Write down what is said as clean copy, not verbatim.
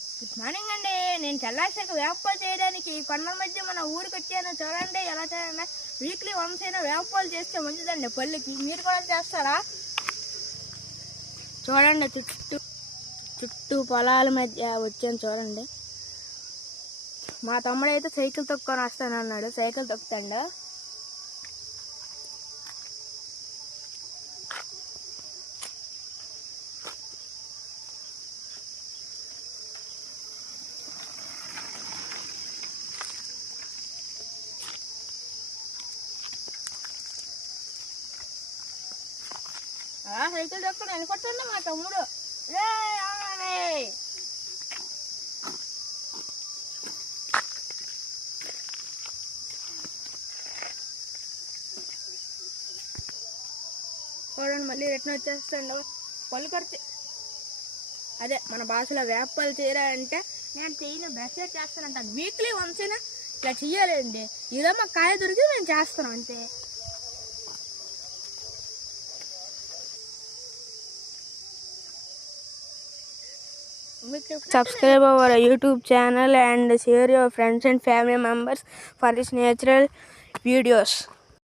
Good morning అండి. నేను చల్లార్చాక వేపపాలు చేయడానికి కొండల మధ్య మన ఊరికి వచ్చాను. చూడండి ఎలా చేయాలి. వీక్లీ వన్స్ అయినా వేపపాలు చేస్తే మంచిదండి పళ్ళుకి. మీరు కూడా చేస్తారా? చూడండి చుట్టూ పొలాల మధ్య వచ్చాను. చూడండి మా తమ్ముడు అయితే సైకిల్ తొక్కుని వస్తానన్నాడు. సైకిల్ తొక్కుతాడు. సైకిల్ తొక్కుని వెళ్ళిపోతుండే మా తమ్ముడు. చూడండి మళ్ళీ రిటర్న్ వచ్చేస్తాండు. పళ్ళు కడితే అదే మన భాషలో వేపలు చేయాలంటే నేను చేయను, బ్రష్ చేస్తానంటాను. వీక్లీ వన్స్ అయినా ఇట్లా చెయ్యాలండి. ఈరోజు మాకు కాయ దొరికి మేము చేస్తున్నాం అంతే. Subscribe our YouTube channel and share your friends and family members for these natural videos.